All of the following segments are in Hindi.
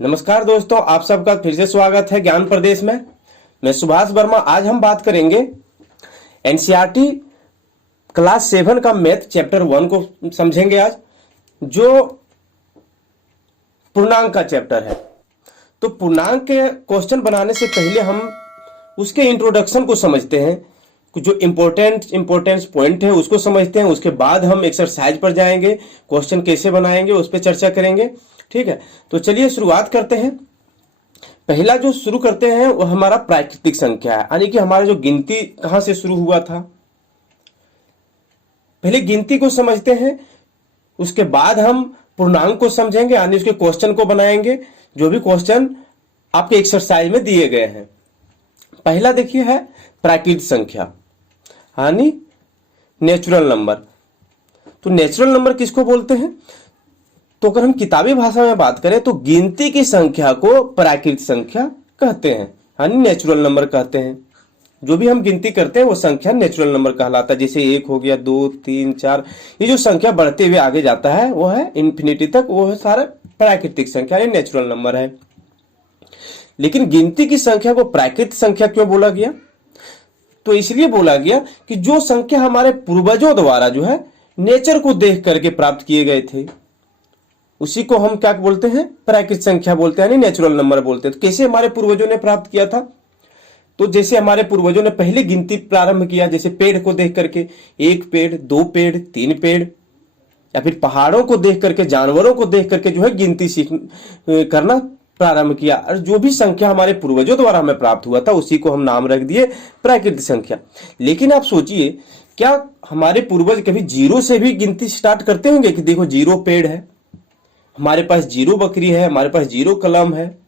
नमस्कार दोस्तों, आप सबका फिर से स्वागत है ज्ञान प्रदेश में। मैं सुभाष वर्मा। आज हम बात करेंगे एनसीईआरटी क्लास 7 का मैथ चैप्टर 1 को समझेंगे आज, जो पूर्णांक का चैप्टर है। तो पूर्णांक के क्वेश्चन बनाने से पहले हम उसके इंट्रोडक्शन को समझते हैं, जो इम्पोर्टेंट पॉइंट है उसको समझते हैं। उसके बाद हम एक्सरसाइज पर जाएंगे, क्वेश्चन कैसे बनाएंगे उस पर चर्चा करेंगे। ठीक है, तो चलिए शुरुआत करते हैं। पहला जो शुरू करते हैं वो हमारा प्राकृतिक संख्या है, यानी कि हमारा जो गिनती कहां से शुरू हुआ था। पहले गिनती को समझते हैं, उसके बाद हम पूर्णांक को समझेंगे, यानी उसके क्वेश्चन को बनाएंगे, जो भी क्वेश्चन आपके एक्सरसाइज में दिए गए हैं। पहला देखिए है प्राकृतिक संख्या, यानी नेचुरल नंबर। तो नेचुरल नंबर किसको बोलते हैं? तो अगर हम किताबी भाषा में बात करें तो गिनती की संख्या को प्राकृतिक संख्या कहते हैं, यानी नेचुरल नंबर कहते हैं। जो भी हम गिनती करते हैं वो संख्या नेचुरल नंबर कहलाता है। जैसे 1 हो गया, 2, 3, 4, ये जो संख्या बढ़ते हुए आगे जाता है वो है इन्फिनिटी तक, वो है सारा प्राकृतिक संख्या, यानी नेचुरल नंबर है। लेकिन गिनती की संख्या को प्राकृतिक संख्या क्यों बोला गया? तो इसलिए बोला गया कि जो संख्या हमारे पूर्वजों द्वारा जो है नेचर को देख करके प्राप्त किए गए थे, उसी को हम क्या बोलते हैं? प्राकृतिक संख्या बोलते हैं, यानी नेचुरल नंबर बोलते हैं। तो कैसे हमारे पूर्वजों ने प्राप्त किया था? तो जैसे हमारे पूर्वजों ने पहले गिनती प्रारंभ किया, जैसे पेड़ को देख करके 1 पेड़, 2 पेड़, 3 पेड़, या फिर पहाड़ों को देख करके, जानवरों को देख करके जो है गिनती करना प्रारंभ किया। और जो भी संख्या हमारे पूर्वजों द्वारा हमें प्राप्त हुआ था उसी को हम नाम रख दिए प्राकृतिक संख्या। लेकिन आप सोचिए, क्या हमारे पूर्वज कभी 0 से भी गिनती स्टार्ट करते होंगे कि देखो 0 पेड़ है, हमारे पास 0 बकरी है, हमारे पास 0 कलम है?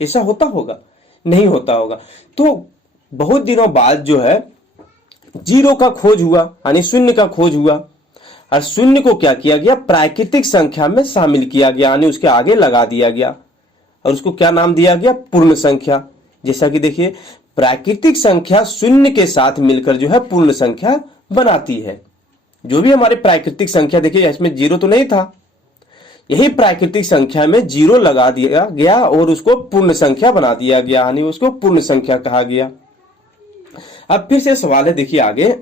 ऐसा होता होगा? नहीं होता होगा। तो बहुत दिनों बाद जो है 0 का खोज हुआ, यानी शून्य का खोज हुआ, और शून्य को क्या किया गया? प्राकृतिक संख्या में शामिल किया गया, यानी उसके आगे लगा दिया गया, और उसको क्या नाम दिया गया? पूर्ण संख्या। जैसा कि देखिए, प्राकृतिक संख्या शून्य के साथ मिलकर जो है पूर्ण संख्या बनाती है। जो भी हमारे प्राकृतिक संख्या, देखिए इसमें 0 तो नहीं था, यही प्राकृतिक संख्या में 0 लगा दिया गया और उसको पूर्ण संख्या बना दिया गया, यानी उसको पूर्ण संख्या कहा गया। अब फिर से सवाल है, देखिए आगे,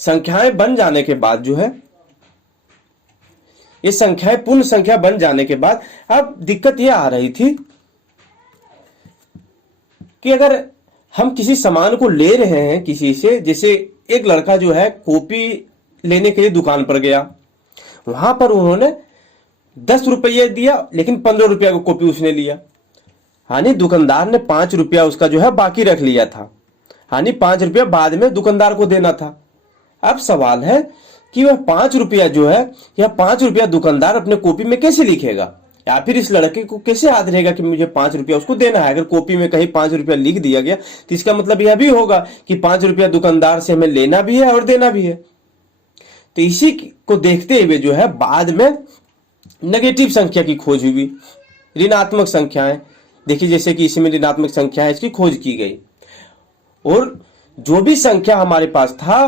संख्याएं बन जाने के बाद जो है, ये संख्याएं पूर्ण संख्या बन जाने के बाद अब दिक्कत ये आ रही थी कि अगर हम किसी सामान को ले रहे हैं किसी से, जैसे एक लड़का जो है कॉपी लेने के लिए दुकान पर गया, वहां पर उन्होंने 10 रुपये दिया, लेकिन 15 रुपया का कॉपी उसने लिया, यानी दुकानदार ने 5 रुपया उसका जो है बाकी रख लिया था, यानी 5 रुपया बाद में दुकानदार को देना था। अब सवाल है कि वह 5 रुपया जो है, या 5 रुपया दुकानदार अपने कॉपी में कैसे लिखेगा, या फिर इस लड़के को कैसे याद रहेगा कि मुझे 5 रुपया उसको देना है? अगर कॉपी में कहीं 5 रुपया लिख दिया गया तो इसका मतलब यह भी होगा कि 5 रुपया दुकानदार से हमें लेना भी है और देना भी है। तो इसी को देखते हुए जो है बाद में नेगेटिव संख्या की खोज हुई, ऋणात्मक संख्याएं। देखिए जैसे कि इसमें ऋणात्मक संख्या है, इसकी खोज की गई, और जो भी संख्या हमारे पास था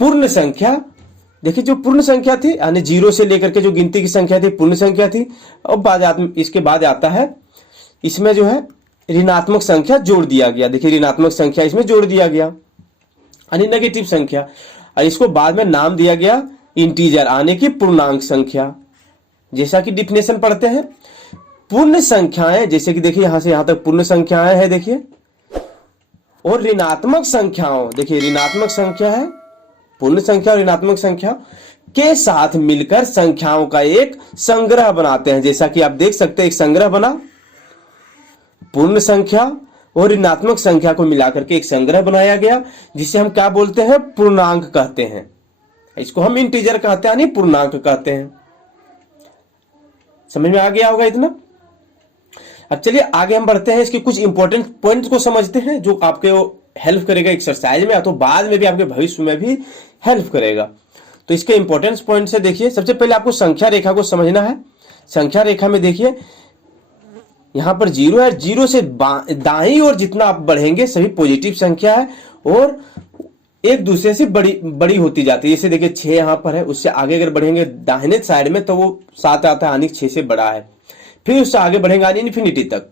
पूर्ण संख्या, देखिए जो पूर्ण संख्या थी, यानी 0 से लेकर के जो गिनती की संख्या थी पूर्ण संख्या थी। और इसके बाद आता है, इसमें जो है ऋणात्मक संख्या जोड़ दिया गया। देखिए ऋणात्मक संख्या इसमें जोड़ दिया गया, यानी नेगेटिव संख्या, और इसको बाद में नाम दिया गया इंटीजर, आने की पूर्णांक संख्या। जैसा कि डिफिनेशन पढ़ते हैं, पूर्ण संख्याएं, जैसे कि देखिए यहां से यहां तक पूर्ण संख्याएं हैं, देखिए, और ऋणात्मक संख्याओं, देखिए ऋणात्मक संख्या है, पूर्ण संख्या और ऋणात्मक संख्या के साथ मिलकर संख्याओं का एक संग्रह बनाते हैं। जैसा कि आप देख सकते हैं, एक संग्रह बना, पूर्ण संख्या और ऋणात्मक संख्या को मिलाकर के एक संग्रह बनाया गया, जिसे हम क्या बोलते हैं? पूर्णांक कहते हैं। इसको हम इंटीजर कहते हैं, यानी पूर्णांक कहते हैं। समझ में आ गया होगा इतना? अब चलिए आगे हम बढ़ते हैं, इसके कुछ इंपॉर्टेंट पॉइंट्स को समझते हैं, जो आपके हेल्प करेगा एक्सरसाइज में, या तो बाद में भी आपके भविष्य में भी हेल्प करेगा। तो इसके इंपॉर्टेंस पॉइंट से देखिए, सबसे पहले आपको संख्या रेखा को समझना है। संख्या रेखा में देखिए यहां पर 0 है, 0 से दाईं ओर जितना आप बढ़ेंगे सभी पॉजिटिव संख्या है, और एक दूसरे से बड़ी बड़ी होती जाती है। जैसे देखिए 6 यहाँ पर है, उससे आगे अगर बढ़ेंगे दाहिने साइड में तो वो 7 आता है, यानी 6 से बड़ा है। फिर उससे आगे बढ़ेंगे यानी इन्फिनिटी तक।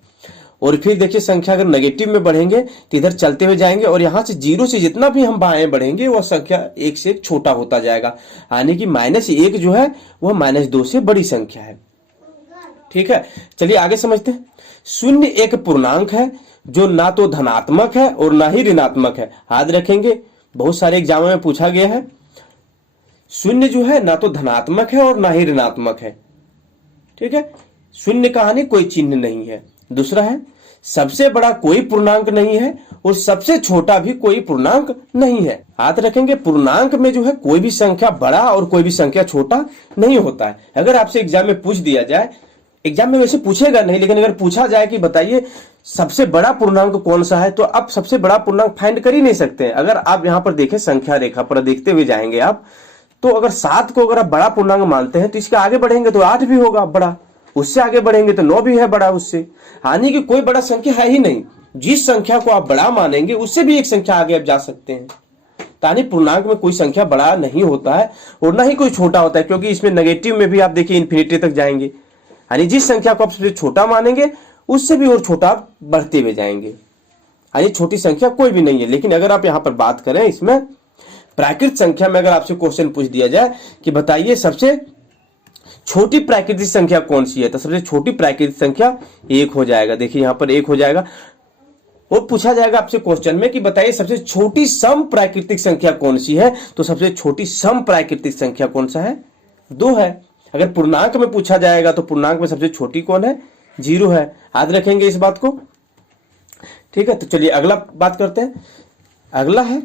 और फिर देखिए संख्या अगर नेगेटिव में बढ़ेंगे तो इधर चलते हुए जाएंगे और यहाँ से 0 से जितना भी हम बाएं बढ़ेंगे वह संख्या 1 से छोटा होता जाएगा, यानी कि -1 जो है वह -2 से बड़ी संख्या है। ठीक है, चलिए आगे समझते हैं। शून्य एक पूर्णांक है जो ना तो धनात्मक है और ना ही ऋणात्मक है। याद रखेंगे, बहुत सारे एग्जामों में पूछा गया है। शून्य जो है ना तो धनात्मक है और ना ही ऋणात्मक है। ठीक है, शून्य का यानी कोई चिन्ह नहीं है। दूसरा है सबसे बड़ा कोई पूर्णांक नहीं है और सबसे छोटा भी कोई पूर्णांक नहीं है। याद रखेंगे, पूर्णांक में जो है कोई भी संख्या बड़ा और कोई भी संख्या छोटा नहीं होता है। अगर आपसे एग्जाम में पूछ दिया जाए, एग्जाम में वैसे पूछेगा नहीं, लेकिन अगर पूछा जाए कि बताइए सबसे बड़ा पूर्णांक कौन सा है, तो आप सबसे बड़ा पूर्णांक फाइंड कर ही नहीं सकते हैं। अगर आप यहाँ पर देखें, संख्या रेखा पर देखते हुए जाएंगे आप, तो अगर 7 को अगर आप बड़ा पूर्णांक मानते हैं तो इसके आगे बढ़ेंगे तो 8 भी होगा बड़ा, उससे आगे बढ़ेंगे तो 9 भी है बड़ा उससे, यानी कि कोई बड़ा संख्या है ही नहीं। जिस संख्या को आप बड़ा मानेंगे उससे भी एक संख्या आगे आप जा सकते हैं। यानी पूर्णांक में कोई संख्या बड़ा नहीं होता है और ना ही कोई छोटा होता है, क्योंकि इसमें नेगेटिव में भी आप देखिए इन्फिनिटी तक जाएंगे, यानी जिस संख्या को आप सबसे छोटा मानेंगे उससे भी और छोटा आप बढ़ते हुए जाएंगे, यानी छोटी संख्या कोई भी नहीं है। लेकिन अगर आप यहाँ पर बात करें, इसमें प्राकृत संख्या में अगर आपसे क्वेश्चन पूछ दिया जाए कि बताइए सबसे छोटी प्राकृतिक संख्या कौन सी है, तो सबसे छोटी प्राकृतिक संख्या 1 हो जाएगा। देखिए यहाँ पर 1 हो जाएगा। और पूछा जाएगा आपसे क्वेश्चन में कि बताइए सबसे छोटी सम प्राकृतिक संख्या कौन सी है, तो सबसे छोटी सम प्राकृतिक संख्या कौन सा है, 2 है। अगर पूर्णांक में पूछा जाएगा तो पूर्णांक में सबसे छोटी कौन है, 0 है। याद रखेंगे इस बात को। ठीक है, तो चलिए अगला बात करते हैं। अगला है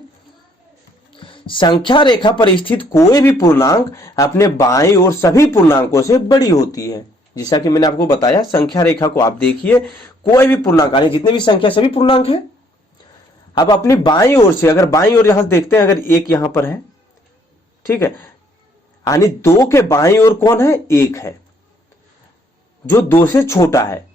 संख्या रेखा पर स्थित कोई भी पूर्णांक अपने बाईं ओर सभी पूर्णांकों से बड़ी होती है। जैसा कि मैंने आपको बताया, संख्या रेखा को आप देखिए, कोई भी पूर्णांक, यानी जितने भी संख्या सभी पूर्णांक है। अब अपनी बाईं ओर से, अगर बाईं ओर यहां देखते हैं, अगर 1 यहां पर है, ठीक है, यानी 2 के बाईं ओर कौन है, 1 है, जो 2 से छोटा है।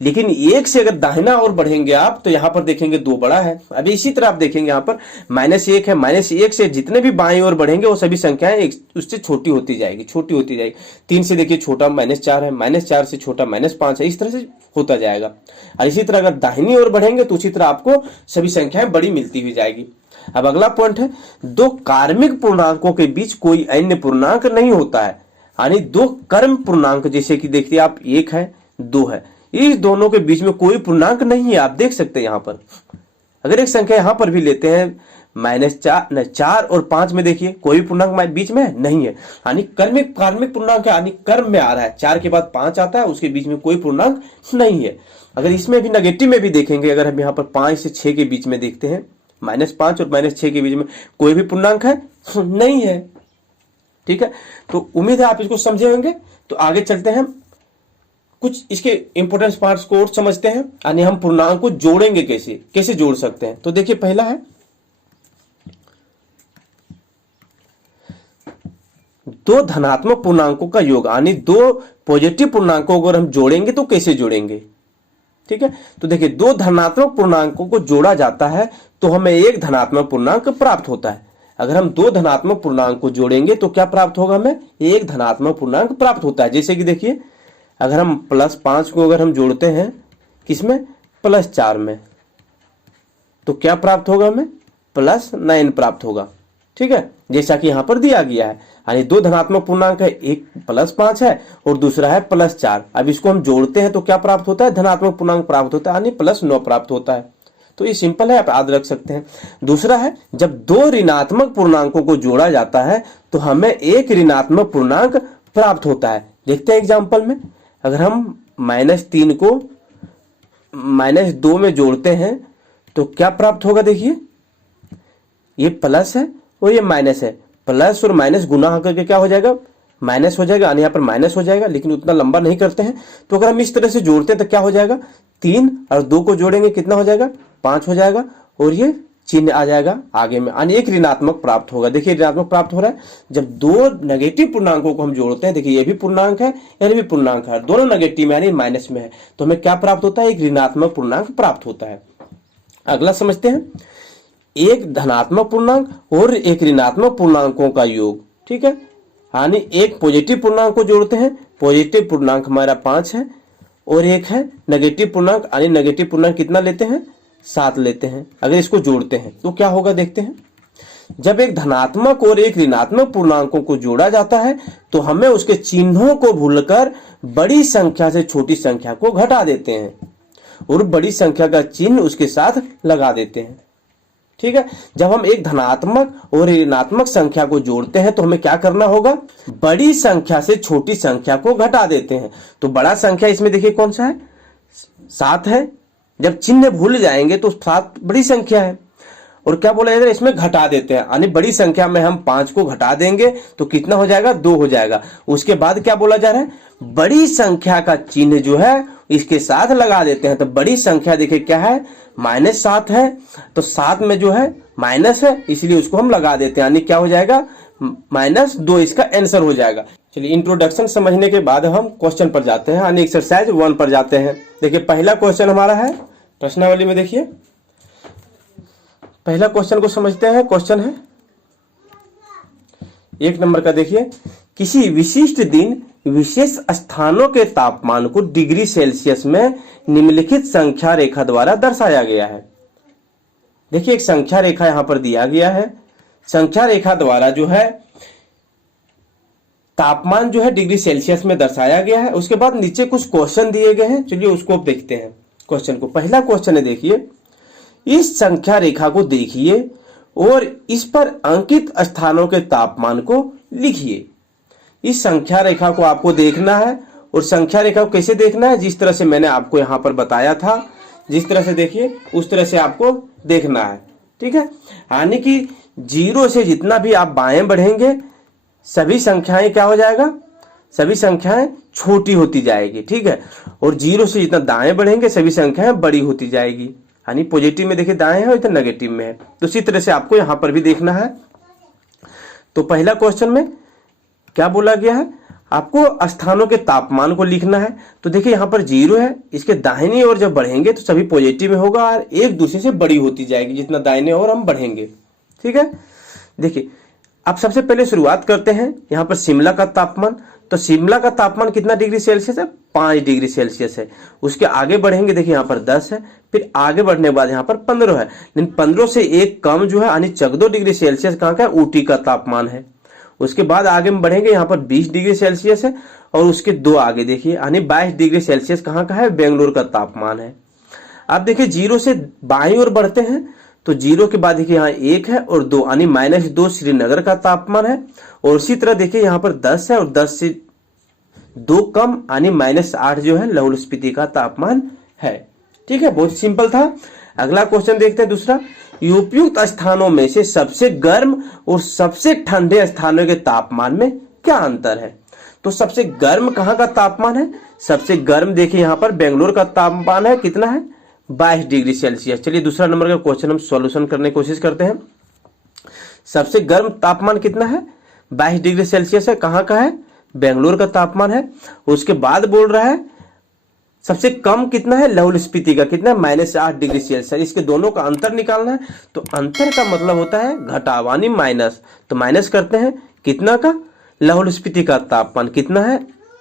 लेकिन 1 से अगर दाहिना और बढ़ेंगे आप तो यहां पर देखेंगे 2 बड़ा है। अभी इसी तरह आप देखेंगे यहाँ पर -1 है, -1 से जितने भी बाईं ओर बढ़ेंगे वो सभी संख्याएं उससे छोटी होती जाएगी, छोटी होती जाएगी। 3 से देखिए छोटा -4 है, -4 से छोटा -5 है, इस तरह से होता जाएगा। और इसी तरह अगर दाहिनी ओर बढ़ेंगे तो उसी तरह आपको सभी संख्याएं बड़ी मिलती हुई जाएगी। अब अगला पॉइंट है, 2 कार्मिक पूर्णांकों के बीच कोई अन्य पूर्णांक नहीं होता है। यानी 2 कर्म पूर्णांक, जैसे कि देखिए आप 1 है, 2 है, इस दोनों के बीच में कोई पूर्णांक नहीं है। आप देख सकते हैं यहाँ पर अगर एक संख्या यहाँ पर भी लेते हैं, -4 और 5 में देखिए कोई पूर्णांक बीच में नहीं है, यानी कार्मिक पूर्णांक है, यानी कर्म में आ रहा है। 4 के बाद 5 आता है, उसके बीच में कोई पूर्णांक नहीं है। अगर इसमें भी नेगेटिव में भी देखेंगे, अगर हम यहाँ पर 5 से 6 के बीच में देखते हैं, -5 और -6 के बीच में कोई भी पूर्णांक है नहीं है। ठीक है, तो उम्मीद है आप इसको समझे होंगे। तो आगे चलते हैं, कुछ इसके इंपोर्टेंस पार्ट्स को और समझते हैं, यानी हम पूर्णांक को जोड़ेंगे कैसे जोड़ सकते हैं। तो देखिए पहला है, 2 धनात्मक पूर्णांकों का योग, यानी 2 पॉजिटिव पूर्णांकों को अगर हम जोड़ेंगे तो कैसे जोड़ेंगे। ठीक है, तो देखिए 2 धनात्मक पूर्णांकों को जोड़ा जाता है तो हमें एक धनात्मक पूर्णांक प्राप्त होता है। अगर हम 2 धनात्मक पूर्णांक को जोड़ेंगे तो क्या प्राप्त होगा, हमें एक धनात्मक पूर्णांक प्राप्त होता है। जैसे कि देखिए अगर हम +5 को अगर हम जोड़ते हैं किसमें, +4 में, तो क्या प्राप्त होगा, हमें +9 प्राप्त होगा। ठीक है, जैसा कि यहां पर दिया गया है, यानी 2 धनात्मक पूर्णांक है, एक +5 है और दूसरा है +4। अब इसको हम जोड़ते हैं तो क्या प्राप्त होता है, धनात्मक पूर्णांक प्राप्त होता है, यानी +9 प्राप्त होता है। तो ये सिंपल है, आप याद रख सकते हैं। दूसरा है, जब 2 ऋणात्मक पूर्णांकों को जोड़ा जाता है तो हमें एक ऋणात्मक पूर्णांक प्राप्त होता है। देखते हैं एग्जाम्पल में, अगर हम -3 को -2 में जोड़ते हैं तो क्या प्राप्त होगा, देखिए ये प्लस है और ये माइनस है, प्लस और माइनस गुना करके क्या हो जाएगा, माइनस हो जाएगा, यानी यहाँ पर माइनस हो जाएगा। लेकिन उतना लंबा नहीं करते हैं, तो अगर हम इस तरह से जोड़ते हैं तो क्या हो जाएगा, 3 और 2 को जोड़ेंगे कितना हो जाएगा, 5 हो जाएगा, और ये चिन्ह आ जाएगा आगे में, यानी एक ऋणात्मक प्राप्त होगा। देखिए ऋणात्मक प्राप्त हो रहा है जब 2 नेगेटिव पूर्णांकों को हम जोड़ते हैं। देखिए ये भी पूर्णांक है, ये भी पूर्णांक है, दोनों नेगेटिव यानी माइनस में है, तो हमें क्या प्राप्त होता है, एक ऋणात्मक पूर्णांक प्राप्त होता है। अगला समझते हैं, एक धनात्मक पूर्णांक और एक ऋणात्मक पूर्णांकों का योग, ठीक है। यानी एक पॉजिटिव पूर्णांक को जोड़ते हैं, पॉजिटिव पूर्णांक हमारा 5 है, और एक है नेगेटिव पूर्णांक, यानी नेगेटिव पूर्णांक कितना लेते हैं, 7 लेते हैं। अगर इसको जोड़ते हैं तो क्या होगा देखते हैं। जब एक धनात्मक और एक ऋणात्मक पूर्णांकों को जोड़ा जाता है तो हमें उसके चिन्हों को भूलकर बड़ी संख्या से छोटी संख्या को घटा देते हैं और बड़ी संख्या का चिन्ह उसके साथ लगा देते हैं, ठीक है। जब हम एक धनात्मक और ऋणात्मक संख्या को जोड़ते हैं तो हमें क्या करना होगा, बड़ी संख्या से छोटी संख्या को घटा देते हैं। तो बड़ा संख्या इसमें देखिए कौन सा है, 7 है। जब चिन्ह भूल जाएंगे तो 7 बड़ी संख्या है, और क्या बोला जाता है, इसमें घटा देते हैं। यानी बड़ी संख्या में हम 5 को घटा देंगे तो कितना हो जाएगा, 2 हो जाएगा। उसके बाद क्या बोला जा रहा है, बड़ी संख्या का चिन्ह जो है इसके साथ लगा देते हैं। तो बड़ी संख्या देखिए क्या है, -7 है, तो 7 में जो है माइनस है, इसलिए उसको हम लगा देते हैं। यानी क्या हो जाएगा, -2 इसका आंसर हो जाएगा। चलिए इंट्रोडक्शन समझने के बाद हम क्वेश्चन पर जाते हैं, यानी एक्सरसाइज 1 पर जाते हैं। देखिए पहला क्वेश्चन हमारा है प्रश्नावली में, देखिए पहला क्वेश्चन को समझते हैं। क्वेश्चन है 1 नंबर का, देखिए किसी विशिष्ट दिन विशेष स्थानों के तापमान को डिग्री सेल्सियस में निम्नलिखित संख्या रेखा द्वारा दर्शाया गया है। देखिए एक संख्या रेखा यहां पर दिया गया है। संख्या रेखा द्वारा जो है तापमान जो है डिग्री सेल्सियस में दर्शाया गया है। उसके बाद नीचे कुछ क्वेश्चन दिए गए हैं, चलिए उसको अब देखते हैं क्वेश्चन को। पहला क्वेश्चन है, देखिए इस संख्या रेखा को देखिए और इस पर अंकित स्थानों के तापमान को लिखिए। इस संख्या रेखा को आपको देखना है, और संख्या रेखा को कैसे देखना है, जिस तरह से मैंने आपको यहां पर बताया था, जिस तरह से देखिए उस तरह से आपको देखना है, ठीक है। यानी कि 0 से जितना भी आप बाएं बढ़ेंगे सभी संख्याएं क्या हो जाएगा, सभी संख्याएं छोटी होती जाएगी, ठीक है। और 0 से जितना दाएं बढ़ेंगे सभी संख्याएं बड़ी होती जाएगी। यानी पॉजिटिव में देखिए दाएं है और इधर नेगेटिव में है, तो इसी तरह से आपको यहां पर भी देखना है। तो पहला क्वेश्चन में क्या बोला गया है, आपको स्थानों के तापमान को लिखना है। तो देखिए यहां पर 0 है, इसके दाहिनी ओर जब बढ़ेंगे तो सभी पॉजिटिव में होगा और एक दूसरे से बड़ी होती जाएगी जितना दाहिने ओर हम बढ़ेंगे, ठीक है। देखिए अब सबसे पहले शुरुआत करते हैं यहाँ पर शिमला का तापमान। तो शिमला का तापमान कितना डिग्री सेल्सियस है, 5 डिग्री सेल्सियस है। उसके आगे बढ़ेंगे, देखिए यहाँ पर 10 है, फिर आगे बढ़ने के बाद यहाँ पर 15 है, लेकिन 15 से एक कम जो है यानी 14 डिग्री सेल्सियस कहाँ का है, ऊटी का तापमान है। उसके बाद आगे में बढ़ेंगे, यहाँ पर 20 डिग्री सेल्सियस है, और उसके 2 आगे देखिए यानी 22 डिग्री सेल्सियस कहाँ का है, बेंगलुरु का तापमान है। अब देखिए 0 से बाईं ओर बढ़ते हैं, तो 0 के बाद देखिए यहाँ 1 है और 2 यानी -2 श्रीनगर का तापमान है। और इसी तरह देखिए यहाँ पर 10 है और 10 से 2 कम यानी -8 जो है लाहौल स्पीति का तापमान है, ठीक है। बहुत सिंपल था। अगला क्वेश्चन देखते हैं दूसरा, उपयुक्त स्थानों में से सबसे गर्म और सबसे ठंडे स्थानों के तापमान में क्या अंतर है। तो सबसे गर्म कहाँ का तापमान है, सबसे गर्म देखिए यहाँ पर बेंगलुरु का तापमान है, कितना है, 22 डिग्री सेल्सियस। चलिए दूसरा नंबर का क्वेश्चन हम सॉल्यूशन करने की कोशिश करते हैं। सबसे गर्म तापमान कितना है, 22 डिग्री सेल्सियस है, कहाँ का है, बेंगलुरु का तापमान है। उसके बाद बोल रहा है सबसे कम कितना है, लाहौल स्पीति का कितना है, -8 डिग्री सेल्सियस। इसके दोनों का अंतर निकालना है। तो अंतर का मतलब होता है घटाव यानी माइनस। तो माइनस करते हैं कितना का, लाहौल स्पीति का तापमान कितना है,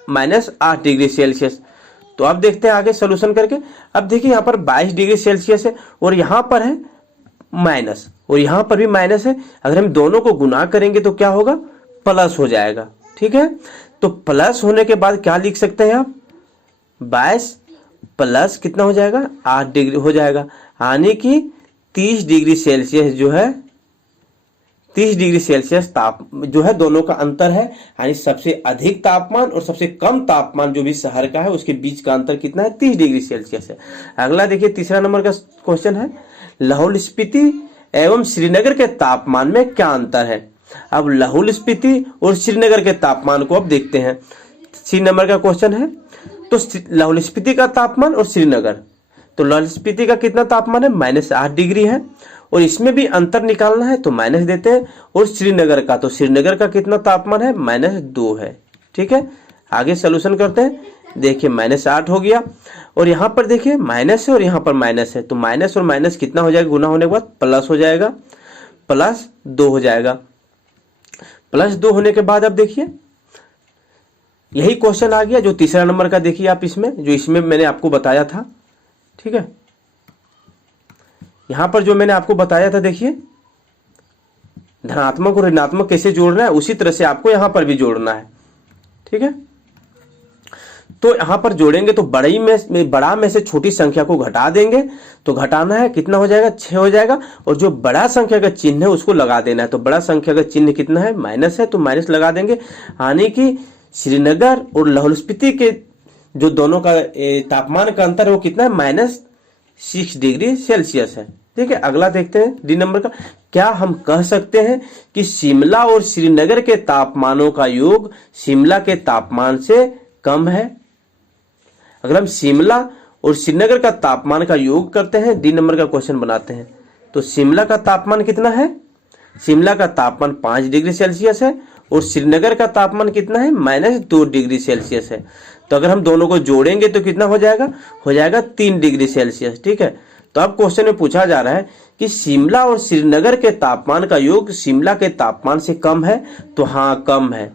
-8 डिग्री सेल्सियस। तो अब देखते हैं आगे सोल्यूशन करके। अब देखिए यहाँ पर 22 डिग्री सेल्सियस है और यहाँ पर है माइनस और यहाँ पर भी माइनस है। अगर हम दोनों को गुना करेंगे तो क्या होगा, प्लस हो जाएगा, ठीक है। तो प्लस होने के बाद क्या लिख सकते हैं आप, 22 प्लस कितना हो जाएगा, 8 डिग्री हो जाएगा। यानी कि 30 डिग्री सेल्सियस जो है, 30 डिग्री सेल्सियस ताप जो है दोनों का अंतर है। यानी सबसे अधिक तापमान और सबसे कम तापमान जो भी शहर का है उसके बीच का अंतर कितना है, 30 डिग्री सेल्सियस है। अगला देखिए तीसरा नंबर का क्वेश्चन है, लाहौल स्पीति एवं श्रीनगर के तापमान में क्या अंतर है। अब लाहौल स्पीति और श्रीनगर के तापमान को अब देखते हैं। 3 नंबर का क्वेश्चन है, तो लाहौल स्पीति का तापमान और श्रीनगर, तो लाहौल स्पीति का कितना तापमान है, -8 डिग्री है, और इसमें भी अंतर निकालना है तो माइनस देते हैं। और श्रीनगर का, तो श्रीनगर का कितना तापमान है, -2 है, ठीक है। आगे सोल्यूशन करते हैं। देखिए -8 हो गया, और यहाँ पर देखिए माइनस है और यहाँ पर माइनस है, तो माइनस और माइनस कितना हो जाएगा, गुना होने के बाद प्लस हो जाएगा, +2 हो जाएगा। +2 होने के बाद अब देखिए यही क्वेश्चन आ गया जो तीसरा नंबर का, देखिए आप इसमें, जो इसमें मैंने आपको बताया था। ठीक है, यहां पर जो मैंने आपको बताया था, देखिए धनात्मक और ऋणात्मक कैसे जोड़ना है, उसी तरह से आपको यहां पर भी जोड़ना है। ठीक है, तो यहां पर जोड़ेंगे तो बड़ा में से छोटी संख्या को घटा देंगे, तो घटाना है, कितना हो जाएगा, 6 हो जाएगा, और जो बड़ा संख्या का चिन्ह है उसको लगा देना है। तो बड़ा संख्या का चिन्ह कितना है, माइनस है, तो माइनस लगा देंगे। यानी कि श्रीनगर और लाहौल स्पीति के जो दोनों का तापमान का अंतर है वो कितना है, -6 डिग्री सेल्सियस है। ठीक है, अगला देखते हैं डी नंबर का। क्या हम कह सकते हैं कि शिमला और श्रीनगर के तापमानों का योग शिमला के तापमान से कम है? अगर हम शिमला और श्रीनगर का तापमान का योग करते हैं, डी नंबर का क्वेश्चन बनाते हैं, तो शिमला का तापमान कितना है, शिमला का तापमान 5 डिग्री सेल्सियस है, और श्रीनगर का तापमान कितना है, -2 डिग्री सेल्सियस है। तो अगर हम दोनों को जोड़ेंगे तो कितना हो जाएगा 3 डिग्री सेल्सियस। ठीक है, तो अब क्वेश्चन में पूछा जा रहा है कि शिमला और श्रीनगर के तापमान का योग शिमला के तापमान से कम है, तो हाँ कम है,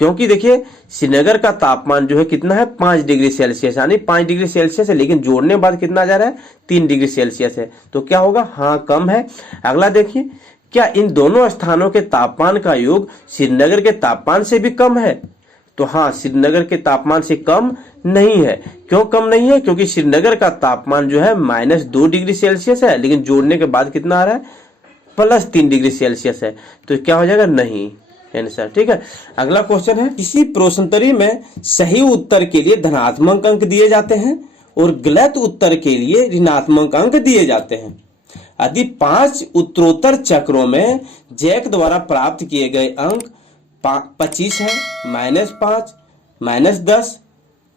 क्योंकि देखिए श्रीनगर का तापमान जो है कितना है, 5 डिग्री सेल्सियस, यानी 5 डिग्री सेल्सियस है, लेकिन जोड़ने बाद कितना जा रहा है, 3 डिग्री सेल्सियस है, तो क्या होगा, हाँ कम है। अगला देखिए, क्या इन दोनों स्थानों के तापमान का योग श्रीनगर के तापमान से भी कम है? तो हाँ, श्रीनगर के तापमान से कम नहीं है। क्यों कम नहीं है, क्योंकि श्रीनगर का तापमान जो है -2 डिग्री सेल्सियस है, लेकिन जोड़ने के बाद कितना आ रहा है, +3 डिग्री सेल्सियस है, तो क्या हो जाएगा, नहीं आंसर। ठीक है, अगला क्वेश्चन है, किसी प्रश्नोत्तरी में सही उत्तर के लिए धनात्मक अंक दिए जाते हैं और गलत उत्तर के लिए ऋणात्मक अंक दिए जाते हैं। यदि 5 उत्तरोत्तर चक्रों में जैक द्वारा प्राप्त किए गए अंक 25 है, -5, -10,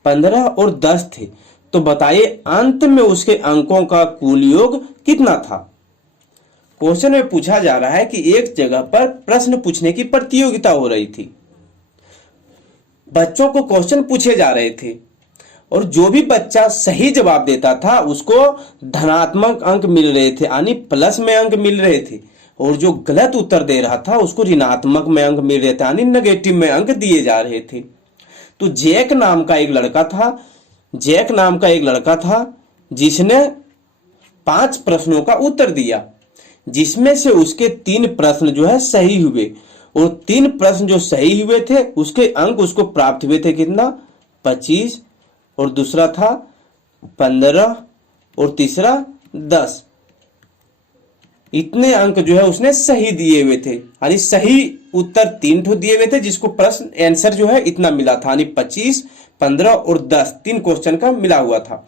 15 और 10 थे, तो बताइए अंत में उसके अंकों का कुल योग कितना था? क्वेश्चन में पूछा जा रहा है कि एक जगह पर प्रश्न पूछने की प्रतियोगिता हो रही थी, बच्चों को क्वेश्चन पूछे जा रहे थे, और जो भी बच्चा सही जवाब देता था उसको धनात्मक अंक मिल रहे थे, यानी प्लस में अंक मिल रहे थे, और जो गलत उत्तर दे रहा था उसको ऋणात्मक में अंक मिल रहे थे, यानी नेगेटिव में अंक दिए जा रहे थे। तो जैक नाम का एक लड़का था जिसने 5 प्रश्नों का उत्तर दिया, जिसमें से उसके 3 प्रश्न जो है सही हुए, और 3 प्रश्न जो सही हुए थे उसके अंक उसको प्राप्त हुए थे, कितना, 25, और दूसरा था 15, और तीसरा 10। इतने अंक जो है उसने सही दिए हुए थे, यानी सही उत्तर 3 ठो दिए हुए थे, जिसको प्रश्न आंसर जो है इतना मिला था, यानी 25, 15 और 10, 3 क्वेश्चन का मिला हुआ था।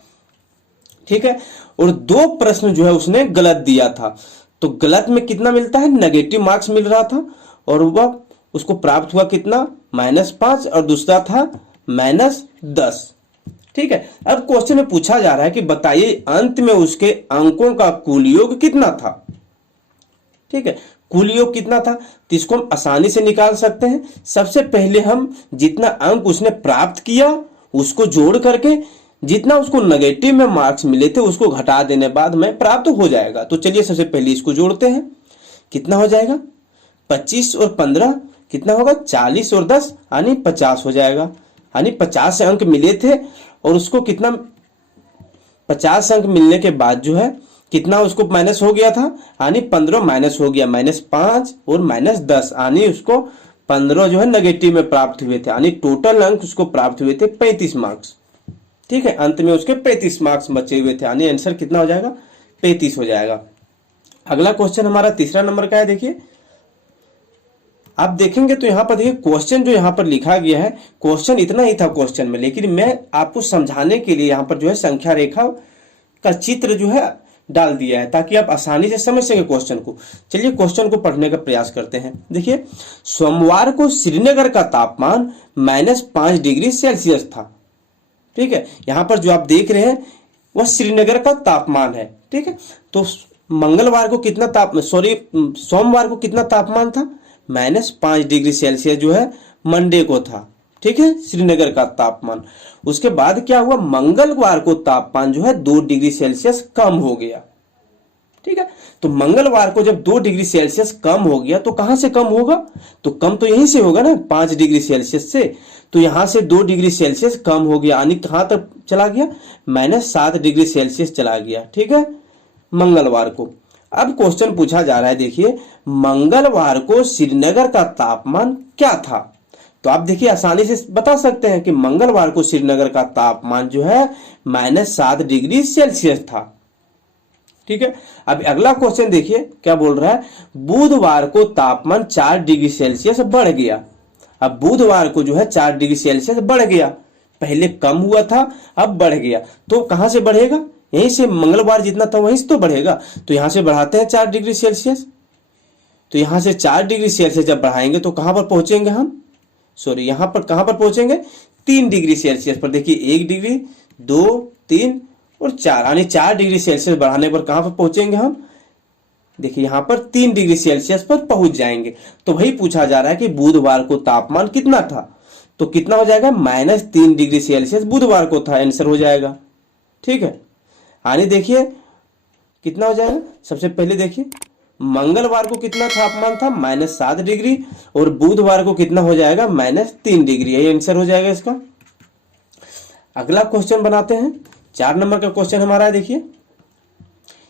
ठीक है, और 2 प्रश्न जो है उसने गलत दिया था, तो गलत में कितना मिलता है, नेगेटिव मार्क्स मिल रहा था, और वह उसको प्राप्त हुआ कितना, -5, और दूसरा था -10। ठीक है, अब क्वेश्चन में पूछा जा रहा है कि बताइए अंत में उसके अंकों का कुल योग कितना था। ठीक है, कुल योग कितना था, तो इसको हम आसानी से निकाल सकते हैं। सबसे पहले हम जितना अंक उसने प्राप्त किया उसको जोड़ करके जितना उसको नेगेटिव में मार्क्स मिले थे उसको घटा देने बाद में प्राप्त हो जाएगा। तो चलिए सबसे पहले इसको जोड़ते हैं, कितना हो जाएगा, 25 और 15 कितना होगा, 40 और 10 यानी 50 हो जाएगा, यानी 50 अंक मिले थे, और उसको कितना, 50 अंक मिलने के बाद जो है कितना उसको माइनस हो गया था, यानी 15 माइनस हो गया, -5 और -10, यानी उसको 15 जो है नेगेटिव में प्राप्त हुए थे, यानी टोटल अंक उसको प्राप्त हुए थे 35 मार्क्स। ठीक है, अंत में उसके 35 मार्क्स बचे हुए थे, यानी आंसर कितना हो जाएगा, 35 हो जाएगा। अगला क्वेश्चन हमारा तीसरा नंबर का है। देखिए आप देखेंगे तो यहाँ पर देखिए क्वेश्चन जो यहाँ पर लिखा गया है, क्वेश्चन इतना ही था क्वेश्चन में, लेकिन मैं आपको समझाने के लिए यहाँ पर जो है संख्या रेखा का चित्र जो है डाल दिया है, ताकि आप आसानी से समझ सके क्वेश्चन को। चलिए क्वेश्चन को पढ़ने का प्रयास करते हैं। देखिए, सोमवार को श्रीनगर का तापमान -5 डिग्री सेल्सियस था। ठीक है, यहाँ पर जो आप देख रहे हैं वह श्रीनगर का तापमान है। ठीक है, तो मंगलवार को कितना सोमवार को कितना तापमान था, -5 डिग्री सेल्सियस जो है मंडे को था। ठीक है, श्रीनगर का तापमान। उसके बाद क्या हुआ, मंगलवार को तापमान जो है 2 डिग्री सेल्सियस कम हो गया। ठीक है, तो मंगलवार को जब 2 डिग्री सेल्सियस कम हो गया तो कहां से कम होगा, तो कम तो यहीं से होगा ना, 5 डिग्री सेल्सियस से। तो यहां से 2 डिग्री सेल्सियस कम हो गया, यानी कहां तक चला गया, -7 डिग्री सेल्सियस चला गया। ठीक है, मंगलवार को। अब क्वेश्चन पूछा जा रहा है, देखिए मंगलवार को श्रीनगर का तापमान क्या था। तो आप देखिए आसानी से बता सकते हैं कि मंगलवार को श्रीनगर का तापमान जो है -7 डिग्री सेल्सियस था। ठीक है, अब अगला क्वेश्चन देखिए क्या बोल रहा है, बुधवार को तापमान 4 डिग्री सेल्सियस बढ़ गया। अब बुधवार को जो है 4 डिग्री सेल्सियस बढ़ गया, पहले कम हुआ था अब बढ़ गया। तो कहां से बढ़ेगा, यहीं से, मंगलवार जितना था वहीं से तो बढ़ेगा। तो यहां से बढ़ाते हैं 4 डिग्री सेल्सियस। तो यहां से 4 डिग्री सेल्सियस जब बढ़ाएंगे तो कहां पर पहुंचेंगे हम, सॉरी यहां पर कहां पर पहुंचेंगे, 3 डिग्री सेल्सियस पर। देखिए 1 डिग्री, 2, 3 और 4, यानी 4 डिग्री सेल्सियस बढ़ाने पर कहां पर पहुंचेंगे हम, देखिए यहां पर 3 डिग्री सेल्सियस पर पहुंच जाएंगे। तो वही पूछा जा रहा है कि बुधवार को तापमान कितना था, तो कितना हो जाएगा, -3 डिग्री सेल्सियस बुधवार को था, आंसर हो जाएगा। ठीक है, यानी देखिए कितना हो जाएगा, सबसे पहले देखिए मंगलवार को कितना तापमान था, -7 डिग्री, और बुधवार को कितना हो जाएगा, -3 डिग्री, यही आंसर हो जाएगा इसका। अगला क्वेश्चन बनाते हैं, 4 नंबर का क्वेश्चन हमारा है। देखिए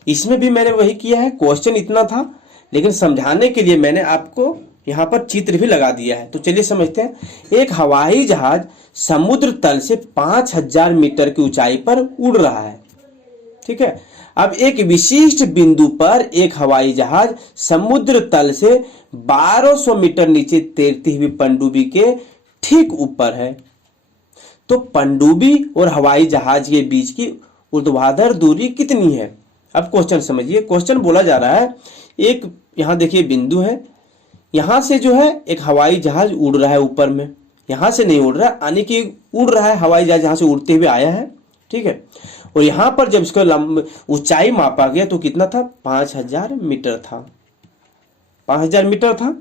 इसमें भी मैंने वही किया है, क्वेश्चन इतना था लेकिन समझाने के लिए मैंने आपको यहाँ पर चित्र भी लगा दिया है। तो चलिए समझते हैं। एक हवाई जहाज समुद्र तल से 5000 मीटर की ऊंचाई पर उड़ रहा है। ठीक है, अब एक विशिष्ट बिंदु पर एक हवाई जहाज समुद्र तल से 1200 मीटर नीचे तैरती हुई पनडुब्बी के ठीक ऊपर है। तो पनडुब्बी और हवाई जहाज के बीच की ऊर्ध्वाधर दूरी कितनी है। अब क्वेश्चन समझिए, क्वेश्चन बोला जा रहा है, एक यहां देखिए बिंदु है, यहां से जो है एक हवाई जहाज उड़ रहा है ऊपर में, यहां से नहीं उड़ रहा है, यानी कि उड़ रहा है हवाई जहाज, यहां से उड़ते हुए आया है। ठीक है, और यहां पर जब इसका ऊंचाई मापा गया तो कितना था, 5000 मीटर था, 5000 मीटर था।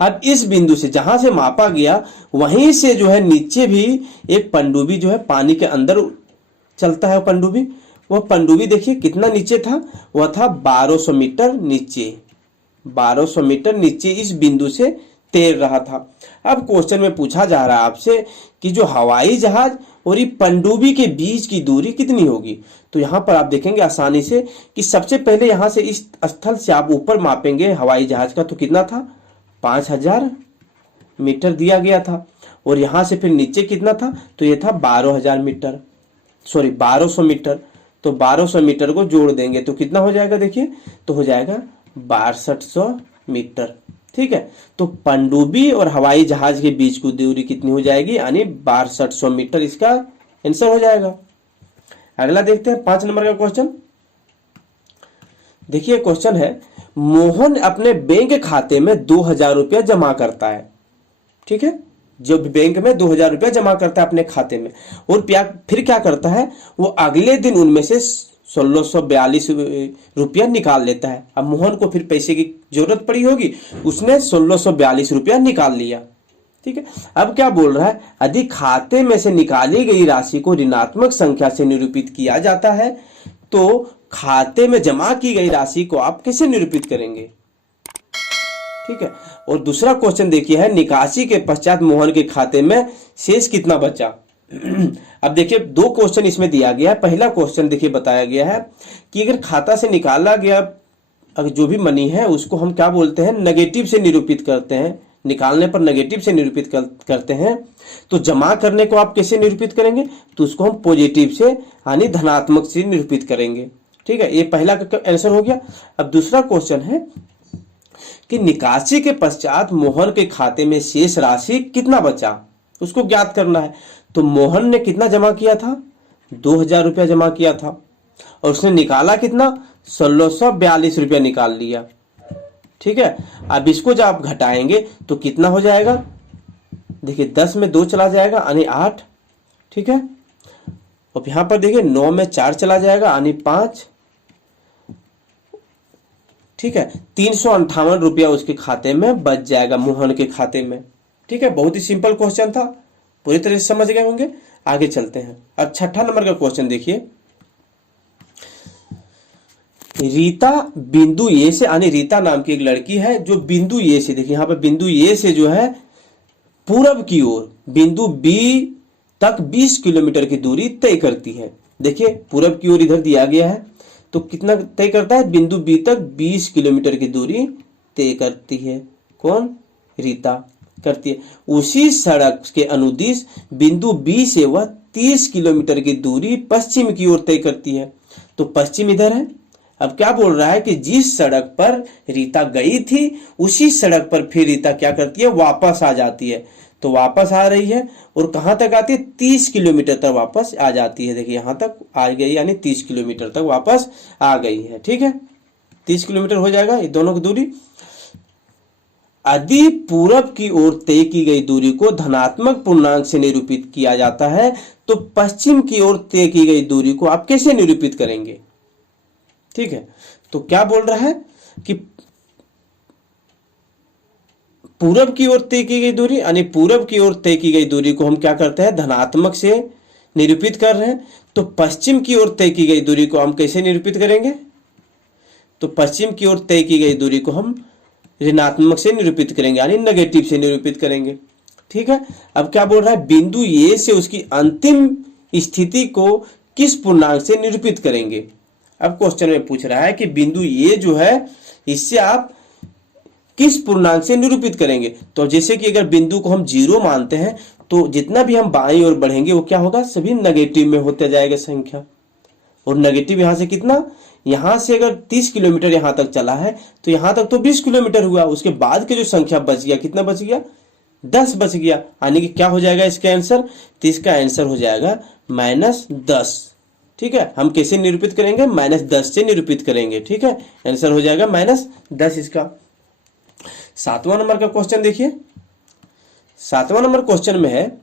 अब इस बिंदु से जहां से मापा गया वहीं से जो है नीचे भी एक पनडुब्बी जो है पानी के अंदर चलता है पनडुब्बी, वह पनडुब्बी देखिए कितना नीचे था, वह था 1200 मीटर नीचे, 1200 मीटर नीचे इस बिंदु से तैर रहा था। अब क्वेश्चन में पूछा जा रहा है आपसे कि जो हवाई जहाज और ये पनडुब्बी के बीच की दूरी कितनी होगी। तो यहाँ पर आप देखेंगे आसानी से कि सबसे पहले यहाँ से इस स्थल से आप ऊपर मापेंगे हवाई जहाज का, तो कितना था, 5000 मीटर दिया गया था, और यहाँ से फिर नीचे कितना था, तो ये था 12000 मीटर, सॉरी 1200 मीटर। तो 1200 मीटर को जोड़ देंगे तो कितना हो जाएगा, देखिए तो हो जाएगा 6200 मीटर। ठीक है, तो पनडुब्बी और हवाई जहाज के बीच की दूरी कितनी हो जाएगी, यानी 6200 मीटर, इसका आंसर हो जाएगा। अगला देखते हैं 5 नंबर का क्वेश्चन। देखिए क्वेश्चन है, मोहन अपने बैंक खाते में 2000 रुपया जमा करता है। ठीक है, जो बैंक में 2000 रुपया जमा करता है अपने खाते में, और फिर क्या करता है, वो अगले दिन उनमें से 1642 रुपया निकाल लेता है। अब मोहन को फिर पैसे की जरूरत पड़ी होगी, उसने 1642 रुपया निकाल लिया। ठीक है, अब क्या बोल रहा है, यदि खाते में से निकाली गई राशि को ऋणात्मक संख्या से निरूपित किया जाता है तो खाते में जमा की गई राशि को आप कैसे निरूपित करेंगे। ठीक है, और दूसरा क्वेश्चन देखिए है, निकासी के पश्चात मोहन के खाते में शेष कितना बचा। अब देखिए 2 क्वेश्चन इसमें दिया गया है। पहला क्वेश्चन देखिए बताया गया है कि अगर खाता से निकाला गया अगर जो भी मनी है उसको हम क्या बोलते हैं, नेगेटिव से निरूपित करते हैं, निकालने पर नेगेटिव से निरूपित करते हैं। तो जमा करने को आप कैसे निरूपित करेंगे, तो उसको हम पॉजिटिव से यानी धनात्मक से निरूपित करेंगे। ठीक है, ये पहला आंसर हो गया। अब दूसरा क्वेश्चन है कि निकासी के पश्चात मोहन के खाते में शेष राशि कितना बचा, उसको ज्ञात करना है। तो मोहन ने कितना जमा किया था, 2000 रुपया जमा किया था, और उसने निकाला कितना, 1642 रुपया निकाल लिया। ठीक है, अब इसको जब आप घटाएंगे तो कितना हो जाएगा, देखिए 10 में 2 चला जाएगा यानी 8। ठीक है, और यहां पर देखिए 9 में 4 चला जाएगा यानी 5। ठीक है, 358 रुपया उसके खाते में बच जाएगा, मोहन के खाते में। ठीक है, बहुत ही सिंपल क्वेश्चन था, पूरी तरह से समझ गए होंगे। आगे चलते हैं। अब छठा नंबर का क्वेश्चन देखिए, रीता बिंदु ए से, यानी रीता नाम की एक लड़की है जो बिंदु ए से, देखिए यहाँ पर बिंदु ए से जो है पूरब की ओर बिंदु बी तक 20 किलोमीटर की दूरी तय करती है। देखिए पूरब की ओर इधर दिया गया है, तो कितना तय करता है, बिंदु बी तक 20 किलोमीटर की दूरी तय करती है। कौन, रीता करती है। उसी सड़क के अनुदिश बिंदु बी से वह 30 किलोमीटर की दूरी पश्चिम की ओर तय करती है। तो पश्चिम इधर है। अब क्या बोल रहा है कि जिस सड़क पर रीता गई थी उसी सड़क पर फिर रीता क्या करती है, वापस आ जाती है। तो वापस आ रही है और कहां तक आती है, 30 किलोमीटर तक वापस आ जाती है। देखिए यहां तक आ गई, यानी 30 किलोमीटर तक वापस आ गई है। ठीक है, 30 किलोमीटर हो जाएगा ये दोनों की दूरी। यदि पूरब की ओर तय की गई दूरी को धनात्मक पूर्णांक से निरूपित किया जाता है तो पश्चिम की ओर तय की गई दूरी को आप कैसे निरूपित करेंगे। ठीक है, तो क्या बोल रहा है कि पूरब की ओर तय की गई दूरी, यानी पूरब की ओर तय की गई दूरी को हम क्या करते हैं, धनात्मक से निरूपित कर रहे हैं। तो पश्चिम की ओर तय की गई दूरी को हम कैसे निरूपित करेंगे, तो पश्चिम की ओर तय की गई दूरी को हम ऋणात्मक से निरूपित करेंगे, यानी नेगेटिव से निरूपित करेंगे। ठीक है, अब क्या बोल रहा है, बिंदु ए से उसकी अंतिम स्थिति को किस पूर्णांक से निरूपित करेंगे। अब क्वेश्चन में पूछ रहा है कि बिंदु ए जो है इससे आप किस पूर्णांक से निरूपित करेंगे। तो जैसे कि अगर बिंदु को हम 0 मानते हैं तो जितना भी हम बाईं ओर बढ़ेंगे वो क्या होगा, सभी नेगेटिव में होते जाएगा संख्या। और नेगेटिव यहां से कितना, यहां से अगर 30 किलोमीटर यहां तक चला है तो यहां तक तो 20 किलोमीटर हुआ, उसके बाद के जो संख्या बच गया, कितना बच गया, 10 बच गया। यानी कि क्या हो जाएगा इसका आंसर, तो इसका आंसर हो जाएगा -10। ठीक है, हम कैसे निरूपित करेंगे, -10 से निरूपित करेंगे। ठीक है, आंसर हो जाएगा -10 इसका। 7वां नंबर का क्वेश्चन देखिए, 7वां नंबर क्वेश्चन में है,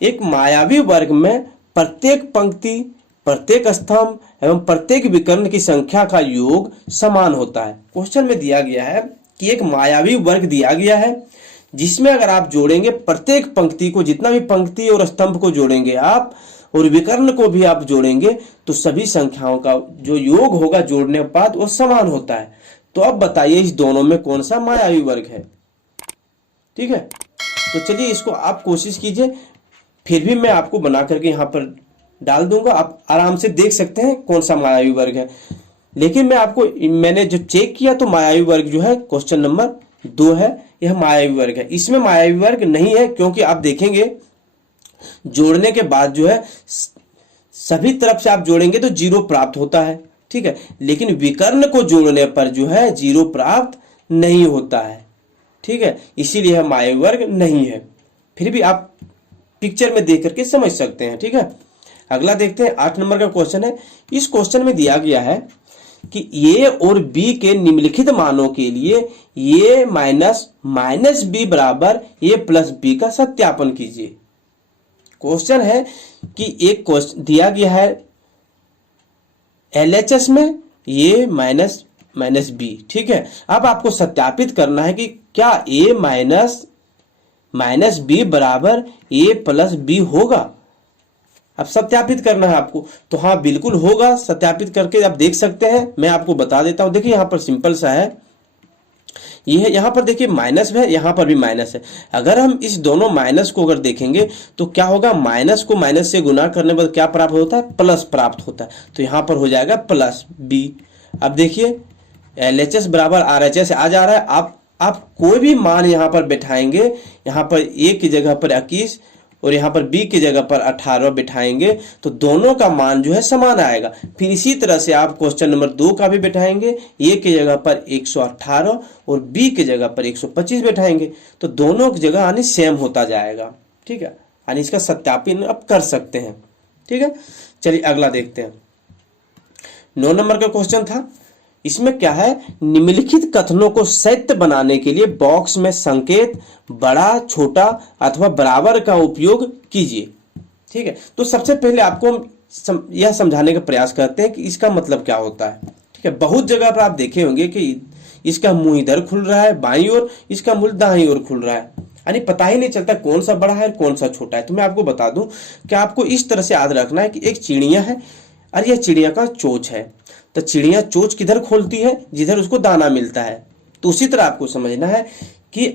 एक मायावी वर्ग में प्रत्येक पंक्ति, प्रत्येक स्तंभ एवं प्रत्येक विकर्ण की संख्या का योग समान होता है। क्वेश्चन में दिया गया है कि एक मायावी वर्ग दिया गया है जिसमें अगर आप जोड़ेंगे प्रत्येक पंक्ति को, जितना भी पंक्ति और स्तंभ को जोड़ेंगे आप और विकर्ण को भी आप जोड़ेंगे तो सभी संख्याओं का जो योग होगा जोड़ने के बाद वो समान होता है। तो अब बताइए इस दोनों में कौन सा मायावी वर्ग है। ठीक है, तो चलिए इसको आप कोशिश कीजिए, फिर भी मैं आपको बना करके यहाँ पर डाल दूंगा, आप आराम से देख सकते हैं कौन सा मायावी वर्ग है। लेकिन मैंने जो चेक किया तो मायावी वर्ग जो है क्वेश्चन नंबर 2 है, यह मायावी वर्ग है। इसमें मायावी वर्ग नहीं है क्योंकि आप देखेंगे जोड़ने के बाद जो है सभी तरफ से आप जोड़ेंगे तो 0 प्राप्त होता है। ठीक है, लेकिन विकर्ण को जोड़ने पर जो है 0 प्राप्त नहीं होता है। ठीक है, इसीलिए यह मायावी वर्ग नहीं है। फिर भी आप पिक्चर में देख करके समझ सकते हैं। ठीक है, अगला देखते हैं। 8 नंबर का क्वेश्चन है। इस क्वेश्चन में दिया गया है कि ए और बी के निम्नलिखित मानों के लिए ए माइनस बी बराबर ए प्लस बी का सत्यापन कीजिए। क्वेश्चन है कि एक क्वेश्चन दिया गया है LHS में ए माइनस बी। ठीक है, अब आपको सत्यापित करना है कि क्या ए माइनस बी बराबर ए प्लस बी होगा। अब सत्यापित करना है आपको, तो हाँ बिल्कुल होगा। सत्यापित करके आप देख सकते हैं, मैं आपको बता देता हूं। देखिए यहाँ पर सिंपल सा है, ये यहाँ पर देखिए माइनस है, यहाँ पर भी माइनस है। अगर हम इस दोनों माइनस को अगर देखेंगे तो क्या होगा, माइनस को माइनस से गुना करने पर क्या प्राप्त होता है, प्लस प्राप्त होता है। तो यहाँ पर हो जाएगा प्लस बी। अब देखिए LHS बराबर RHS आ जा रहा है। आप कोई भी मान यहाँ पर बैठाएंगे, यहाँ पर ए की जगह पर 21 और यहाँ पर बी की जगह पर 18 बिठाएंगे तो दोनों का मान जो है समान आएगा। फिर इसी तरह से आप क्वेश्चन नंबर 2 का भी बिठाएंगे, ए की जगह पर 118 और बी की जगह पर 125 बिठाएंगे तो दोनों की जगह यानी सेम होता जाएगा। ठीक है, यानी इसका सत्यापन आप कर सकते हैं। ठीक है, चलिए अगला देखते हैं। 9 नंबर का क्वेश्चन था। इसमें क्या है, निम्नलिखित कथनों को सत्य बनाने के लिए बॉक्स में संकेत बड़ा, छोटा अथवा बराबर का उपयोग कीजिए। ठीक है, तो सबसे पहले आपको यह समझाने का प्रयास करते हैं कि इसका मतलब क्या होता है। ठीक है, बहुत जगह पर आप देखे होंगे कि इसका मुंह इधर खुल रहा है बाईं ओर, इसका मुंह दाईं ओर खुल रहा है। यानी पता ही नहीं चलता कौन सा बड़ा है और कौन सा छोटा है। तो मैं आपको बता दूं कि आपको इस तरह से याद रखना है कि एक चिड़िया है और यह चिड़िया का चोंच है। तो चिड़िया चोंच किधर खोलती है? जिधर उसको दाना मिलता है। तो उसी तरह आपको समझना है कि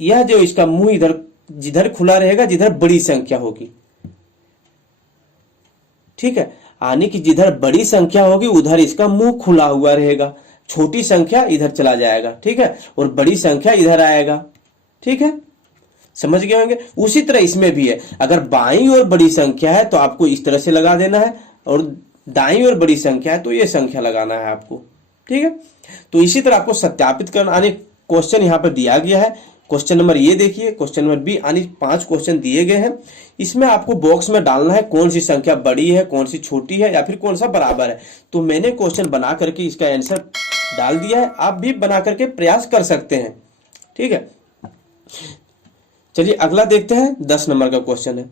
यह जो इसका मुंह इधर जिधर खुला रहेगा जिधर बड़ी संख्या होगी, ठीक है, यानी कि जिधर बड़ी संख्या होगी उधर इसका मुंह खुला हुआ रहेगा, छोटी संख्या इधर चला जाएगा, ठीक है, और बड़ी संख्या इधर आएगा, ठीक है, समझ गए होंगे। उसी तरह इसमें भी है, अगर बाईं ओर बड़ी संख्या है तो आपको इस तरह से लगा देना है, और दाईं ओर बड़ी संख्या है तो ये संख्या लगाना है आपको, ठीक है। तो इसी तरह आपको सत्यापित करना, यानी क्वेश्चन यहाँ पर दिया गया है। क्वेश्चन नंबर ये देखिए, क्वेश्चन नंबर बी, यानी 5 क्वेश्चन दिए गए हैं। इसमें आपको बॉक्स में डालना है कौन सी संख्या बड़ी है, कौन सी छोटी है, या फिर कौन सा बराबर है। तो मैंने क्वेश्चन बना करके इसका आंसर डाल दिया है, आप भी बना करके प्रयास कर सकते हैं, ठीक है। चलिए अगला देखते हैं, 10 नंबर का क्वेश्चन है।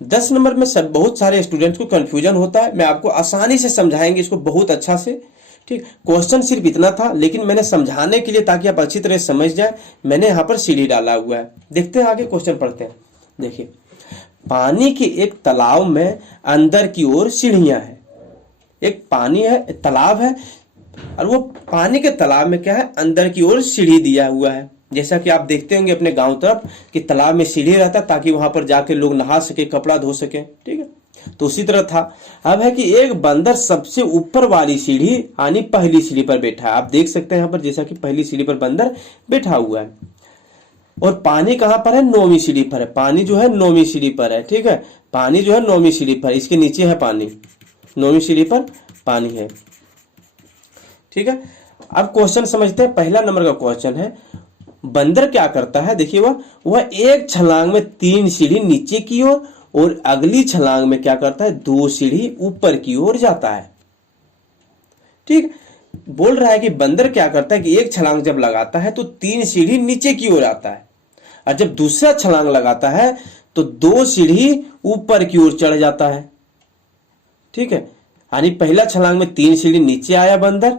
10 नंबर में सब बहुत सारे स्टूडेंट्स को कंफ्यूजन होता है, मैं आपको आसानी से समझाएंगे इसको बहुत अच्छा से, ठीक। क्वेश्चन सिर्फ इतना था, लेकिन मैंने समझाने के लिए ताकि आप अच्छी तरह समझ जाए, मैंने यहाँ पर सीढ़ी डाला हुआ है। देखते हैं आगे क्वेश्चन पढ़ते हैं। देखिए, पानी के एक तालाब में अंदर की ओर सीढ़ियां हैं। एक पानी है, एक तालाब है, और वो पानी के तालाब में क्या है, अंदर की ओर सीढ़ी दिया हुआ है। जैसा कि आप देखते होंगे अपने गांव तरफ कि तालाब में सीढ़ी रहता है ताकि वहां पर जाके लोग नहा सके, कपड़ा धो सके, ठीक है। तो उसी तरह था। अब है कि एक बंदर सबसे ऊपर वाली सीढ़ी यानी पहली सीढ़ी पर बैठा है। आप देख सकते हैं यहाँ पर, जैसा कि पहली सीढ़ी पर बंदर बैठा हुआ है, और पानी कहां पर है, 9वीं सीढ़ी पर है। पानी जो है 9वीं सीढ़ी पर है, ठीक है, पानी जो है 9वीं सीढ़ी पर, इसके नीचे है पानी, 9वीं सीढ़ी पर पानी है, ठीक है। अब क्वेश्चन समझते हैं। पहला नंबर का क्वेश्चन है, बंदर क्या करता है, देखिए वह एक छलांग में 3 सीढ़ी नीचे की ओर और अगली छलांग में क्या करता है, 2 सीढ़ी ऊपर की ओर जाता है, ठीक। बोल रहा है कि बंदर क्या करता है कि एक छलांग जब लगाता है तो 3 सीढ़ी नीचे की ओर आता है, और जब दूसरा छलांग लगाता है तो 2 सीढ़ी ऊपर की ओर चढ़ जाता है, ठीक है। यानी पहला छलांग में 3 सीढ़ी नीचे आया बंदर,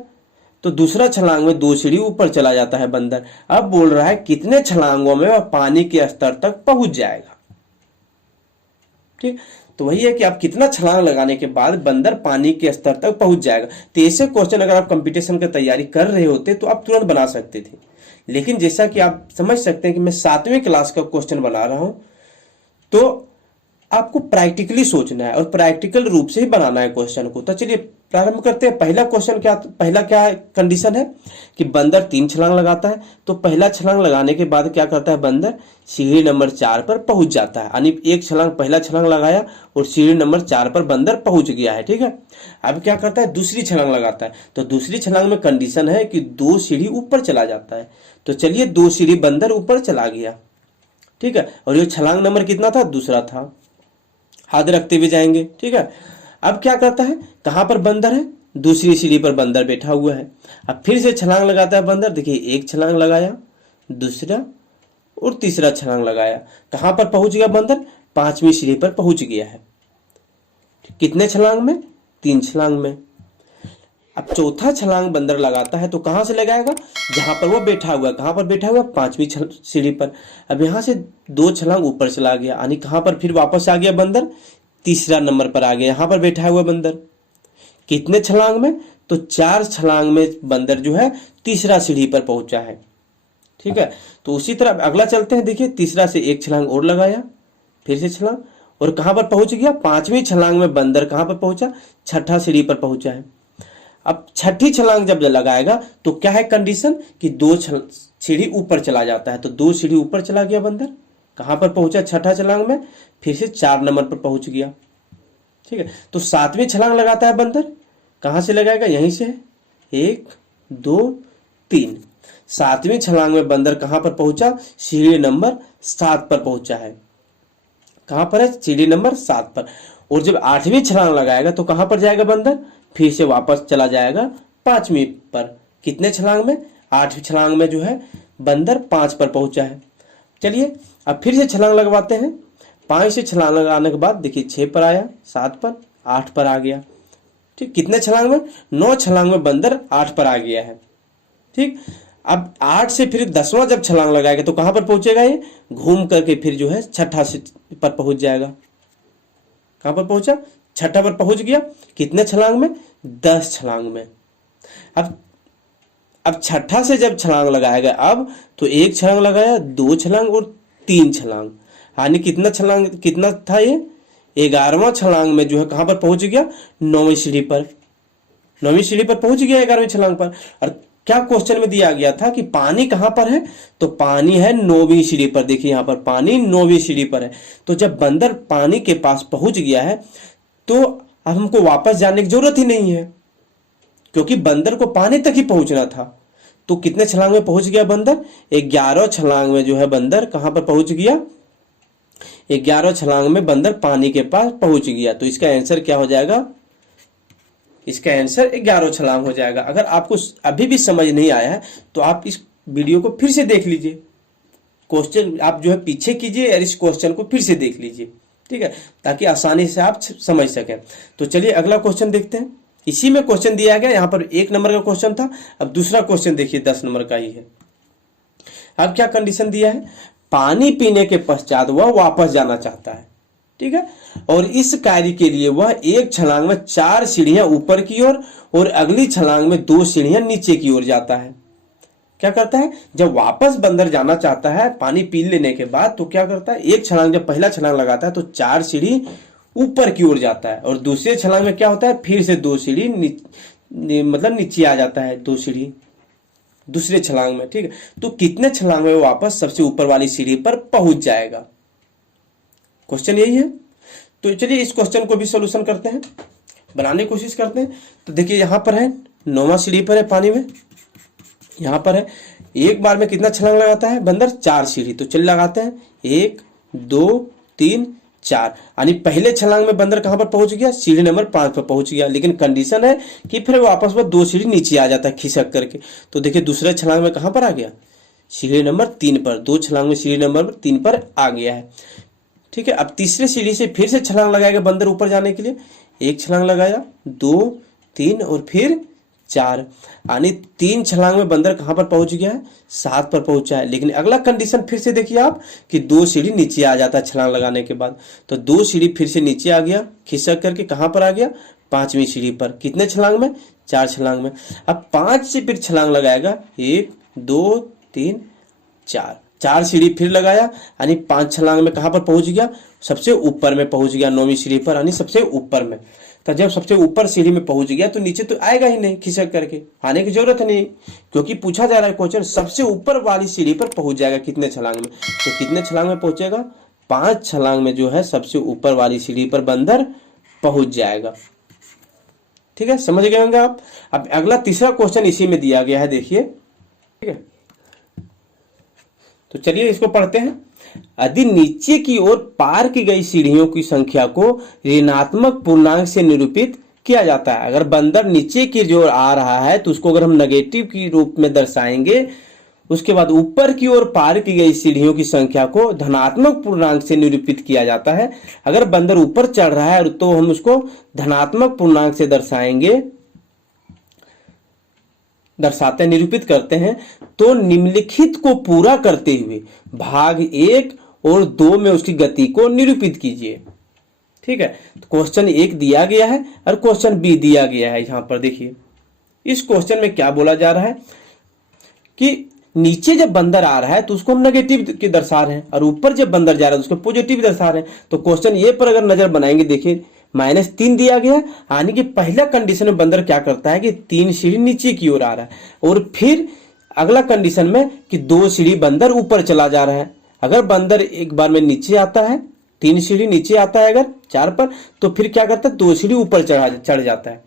तो दूसरा छलांग में 2 सीढ़ी ऊपर चला जाता है बंदर। अब बोल रहा है कितने छलांगों में वह पानी के स्तर तक पहुंच जाएगा, ठीक। तो वही है कि आप कितना छलांग लगाने के बाद बंदर पानी के स्तर तक पहुंच जाएगा। तो ऐसे क्वेश्चन अगर आप कंपटीशन की तैयारी कर रहे होते तो आप तुरंत बना सकते थे, लेकिन जैसा कि आप समझ सकते हैं कि मैं 7वीं क्लास का क्वेश्चन बना रहा हूं, तो आपको प्रैक्टिकली सोचना है और प्रैक्टिकल रूप से ही बनाना है क्वेश्चन को। तो चलिए प्रारंभ करते हैं। पहला क्वेश्चन पहला क्या कंडीशन है कि बंदर 3 छलांग लगाता है। तो पहला छलांग लगाने के बाद क्या करता है, बंदर सीढ़ी नंबर 4 पर पहुंच जाता है, यानी एक छलांग पहला छलांग लगाया और सीढ़ी नंबर 4 पर बंदर पहुंच गया है, ठीक है। अब क्या करता है, दूसरी छलांग लगाता है। तो दूसरी छलांग में कंडीशन है कि 2 सीढ़ी ऊपर चला जाता है। तो चलिए 2 सीढ़ी बंदर ऊपर चला गया, ठीक है, और ये छलांग नंबर कितना था, दूसरा था। हाथ रखते हुए जाएंगे, ठीक है। अब क्या करता है, कहां पर बंदर है, दूसरी सीढ़ी पर बंदर बैठा हुआ है। अब फिर से छलांग लगाता है बंदर। देखिए एक छलांग लगाया, दूसरा और तीसरा छलांग लगाया। कहां पर पहुंच गया बंदर, 5वीं सीढ़ी पर पहुंच गया है। कितने छलांग में, 3 छलांग में। अब चौथा छलांग बंदर लगाता है तो कहां से लगाएगा, जहां पर वो बैठा हुआ है। कहां पर बैठा हुआ है, 5वीं सीढ़ी पर। अब यहां से 2 छलांग ऊपर चला गया, यानी कहां पर फिर वापस आ गया बंदर, तीसरा नंबर पर आ गया, यहां पर बैठा हुआ बंदर। कितने छलांग में, तो 4 छलांग में बंदर जो है तीसरा सीढ़ी पर पहुंचा है, ठीक है। तो उसी तरह अगला चलते हैं। देखिए तीसरा से एक छलांग और लगाया, फिर से छलांग, और कहां पर पहुंच गया, 5वीं छलांग में बंदर कहां पर पहुंचा, छठा सीढ़ी पर पहुंचा है। अब छठी छलांग जब लगाएगा तो क्या है कंडीशन कि 2 सीढ़ी ऊपर चला जाता है। तो 2 सीढ़ी ऊपर चला गया बंदर, कहां पर पहुंचा, छठा छलांग में, फिर से 4 नंबर पर पहुंच गया, ठीक है। तो 7वीं छलांग लगाता है बंदर, कहां से लगाएगा, यहीं से, 1 2 3। 7वीं छलांग में बंदर कहां पर पहुंचा, सीढ़ी नंबर 7 पर पहुंचा है। कहां पर है, सीढ़ी नंबर 7 पर। और जब 8वीं छलांग लगाएगा तो कहां पर जाएगा बंदर, फिर से वापस चला जाएगा 5वीं पर। कितने छलांग में, 8वीं छलांग में जो है बंदर 5 पर पहुंचा है। चलिए अब फिर से छलांग लगवाते हैं। 5 से छलांग लगाने के बाद देखिए 6 पर आया, 7 पर, 8 पर आ गया, ठीक। कितने छलांग में, 9 छलांग में बंदर 8 पर आ गया है, ठीक। अब 8 से फिर 10वां जब छलांग लगाएगा तो कहां पर पहुंचेगा, ये घूम करके फिर जो है छठा पर पहुंच जाएगा। कहां पर पहुंचा, छठा पर पहुंच गया। कितने छलांग में, 10 छलांग में। अब छठा से जब छलांग लगाएगा अब, तो 1 छलांग लगाया, 2 छलांग और 3 छलांग, यानी कितना छलांग, कितना था ये, 11वां छलांग में जो है कहां पर पहुंच गया, 9वीं सीढ़ी पर। 9वीं सीढ़ी पर पहुंच गया 11वीं छलांग पर। और क्या क्वेश्चन में दिया गया था कि पानी कहां पर है, तो पानी है 9वीं सीढ़ी पर। देखिए यहां पर पानी 9वीं सीढ़ी पर है। तो जब बंदर पानी के पास पहुंच गया है तो अब हमको वापस जाने की जरूरत ही नहीं है, क्योंकि बंदर को पानी तक ही पहुंचना था। तो कितने छलांग में पहुंच गया बंदर, 11 छलांग में जो है बंदर कहां पर पहुंच गया, 11 छलांग में बंदर पानी के पास पहुंच गया। तो इसका आंसर क्या हो जाएगा, इसका आंसर 11 छलांग हो जाएगा। अगर आपको अभी भी समझ नहीं आया है तो आप इस वीडियो को फिर से देख लीजिए, क्वेश्चन आप जो है पीछे कीजिए और इस क्वेश्चन को फिर से देख लीजिए, ठीक है, ताकि आसानी से आप समझ सकें। तो चलिए अगला क्वेश्चन देखते हैं। इसी में क्वेश्चन दिया गया, यहाँ पर 1 नंबर का क्वेश्चन था। अब दूसरा क्वेश्चन देखिए 10 नंबर का ही है। अब क्या कंडीशन दिया है, पानी पीने के पश्चात वह वापस जाना चाहता है, ठीक है, और इस कार्य के लिए वह 1 छलांग में 4 सीढ़ियां ऊपर की ओर और अगली छलांग में 2 सीढ़ियां नीचे की ओर जाता है। क्या करता है, जब वापस बंदर जाना चाहता है पानी पी लेने के बाद, तो क्या करता है, 1 छलांग जब पहला छलांग लगाता है तो 4 सीढ़ी ऊपर की ओर जाता है, और दूसरे छलांग में क्या होता है, फिर से 2 सीढ़ी मतलब नीचे आ जाता है, 2 सीढ़ी दूसरे छलांग में, ठीक है। तो कितने छलांग में वापस सबसे ऊपर वाली सीढ़ी पर पहुंच जाएगा, क्वेश्चन यही है। तो चलिए इस क्वेश्चन को भी सोल्यूशन करते हैं, बनाने की कोशिश करते हैं। तो देखिए यहां पर है 9वां सीढ़ी पर है पानी में, यहां पर है, एक बार में कितना छलांग लगाता है बंदर, 4 सीढ़ी। तो चलिए लगाते हैं, 1 2 3 4, यानी पहले छलांग में बंदर कहां पर पहुंच गया, सीढ़ी नंबर 5 पर पहुंच गया। लेकिन कंडीशन है कि फिर वापस वो 2 सीढ़ी नीचे आ जाता है खिसक करके। तो देखिए दूसरे छलांग में कहां पर आ गया, सीढ़ी नंबर 3 पर, 2 छलांग में सीढ़ी नंबर 3 पर आ गया है, ठीक है। अब तीसरे सीढ़ी से फिर से छलांग लगाएगा बंदर ऊपर जाने के लिए, 1 छलांग लगाया, 2 3 और फिर 4, यानी 3 छलांग में बंदर कहां पर पहुंच गया है, 7 पर पहुंचा है। लेकिन अगला कंडीशन फिर से देखिए आप कि 2 सीढ़ी नीचे आ जाता है छलांग लगाने के बाद। तो 2 सीढ़ी फिर से नीचे आ गया खिसक करके, कहां पर आ गया, 5वीं सीढ़ी पर। कितने छलांग में, 4 छलांग में। अब 5 से फिर छलांग लगाएगा, 1 2 3 4, 4 सीढ़ी फिर लगाया, यानी 5 छलांग में कहां पर पहुंच गया, सबसे ऊपर में पहुंच गया, 9वीं सीढ़ी पर, यानी सबसे ऊपर में। तो जब सबसे ऊपर सीढ़ी में पहुंच गया तो नीचे तो आएगा ही नहीं, खिसक करके आने की जरूरत नहीं, क्योंकि पूछा जा रहा है क्वेश्चन सबसे ऊपर वाली सीढ़ी पर पहुंच जाएगा कितने छलांग में। तो कितने छलांग में पहुंचेगा, 5 छलांग में जो है सबसे ऊपर वाली सीढ़ी पर बंदर पहुंच जाएगा, ठीक है, समझ गए होंगे आप। अब अगला तीसरा क्वेश्चन इसी में दिया गया है, देखिए, ठीक है। तो चलिए इसको पढ़ते हैं। यदि नीचे की ओर पार की गई सीढ़ियों की संख्या को ऋणात्मक पूर्णांक से निरूपित किया जाता है, अगर बंदर नीचे की ओर आ रहा है तो उसको अगर हम नेगेटिव के रूप में दर्शाएंगे, उसके बाद ऊपर की ओर पार की गई सीढ़ियों की संख्या को धनात्मक पूर्णांक से निरूपित किया जाता है। अगर बंदर ऊपर चढ़ रहा है तो हम उसको धनात्मक पूर्णांक से दर्शाते निरूपित करते हैं। तो निम्नलिखित को पूरा करते हुए भाग 1 और 2 में उसकी गति को निरूपित कीजिए, ठीक है। तो क्वेश्चन 1 दिया गया है और क्वेश्चन बी दिया गया है। यहां पर देखिए इस क्वेश्चन में क्या बोला जा रहा है कि नीचे जब बंदर आ रहा है तो उसको हम नेगेटिव के दर्शा रहे हैं, और ऊपर जब बंदर जा रहा है तो उसको पॉजिटिव दर्शा रहे हैं। तो क्वेश्चन ए पर अगर नजर बनाएंगे, देखिए -3 दिया गया है, यानी कि पहला कंडीशन में बंदर क्या करता है कि 3 सीढ़ी नीचे की ओर आ रहा है, और फिर अगला कंडीशन में कि 2 सीढ़ी बंदर ऊपर चला जा रहा है। अगर बंदर एक बार में नीचे आता है, 3 सीढ़ी नीचे आता है अगर 4 पर, तो फिर क्या करता है, 2 सीढ़ी ऊपर चढ़ जाता है।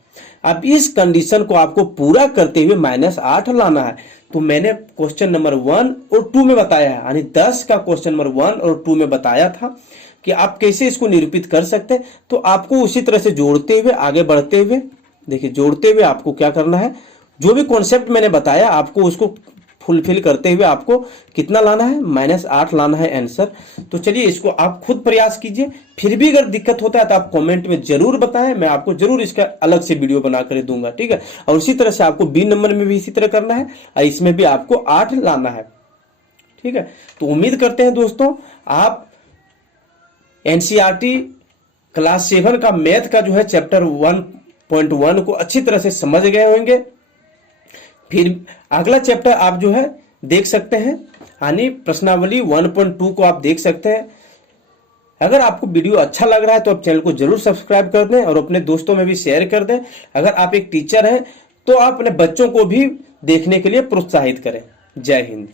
अब इस कंडीशन को आपको पूरा करते हुए -8 लाना है। तो मैंने क्वेश्चन नंबर 1 और 2 में बताया है, यानी 10 का क्वेश्चन नंबर 1 और 2 में बताया था कि आप कैसे इसको निरूपित कर सकते हैं। तो आपको उसी तरह से जोड़ते हुए आगे बढ़ते हुए, देखिए जोड़ते हुए आपको क्या करना है, जो भी कॉन्सेप्ट मैंने बताया आपको उसको फुलफिल करते हुए आपको कितना लाना है, -8 लाना है आंसर। तो चलिए इसको आप खुद प्रयास कीजिए। फिर भी अगर दिक्कत होता है तो आप कमेंट में जरूर बताएं, मैं आपको जरूर इसका अलग से वीडियो बनाकर दूंगा, ठीक है। और उसी तरह से आपको बी नंबर में भी इसी तरह करना है और इसमें भी आपको 8 लाना है, ठीक है। तो उम्मीद करते हैं दोस्तों आप एनसीईआरटी क्लास 7 का मैथ का जो है चैप्टर 1.1 को अच्छी तरह से समझ गए होंगे। फिर अगला चैप्टर आप जो है देख सकते हैं, यानी प्रश्नावली 1.2 को आप देख सकते हैं। अगर आपको वीडियो अच्छा लग रहा है तो आप चैनल को जरूर सब्सक्राइब कर दें और अपने दोस्तों में भी शेयर कर दें। अगर आप एक टीचर हैं तो आप अपने बच्चों को भी देखने के लिए प्रोत्साहित करें। जय हिंद।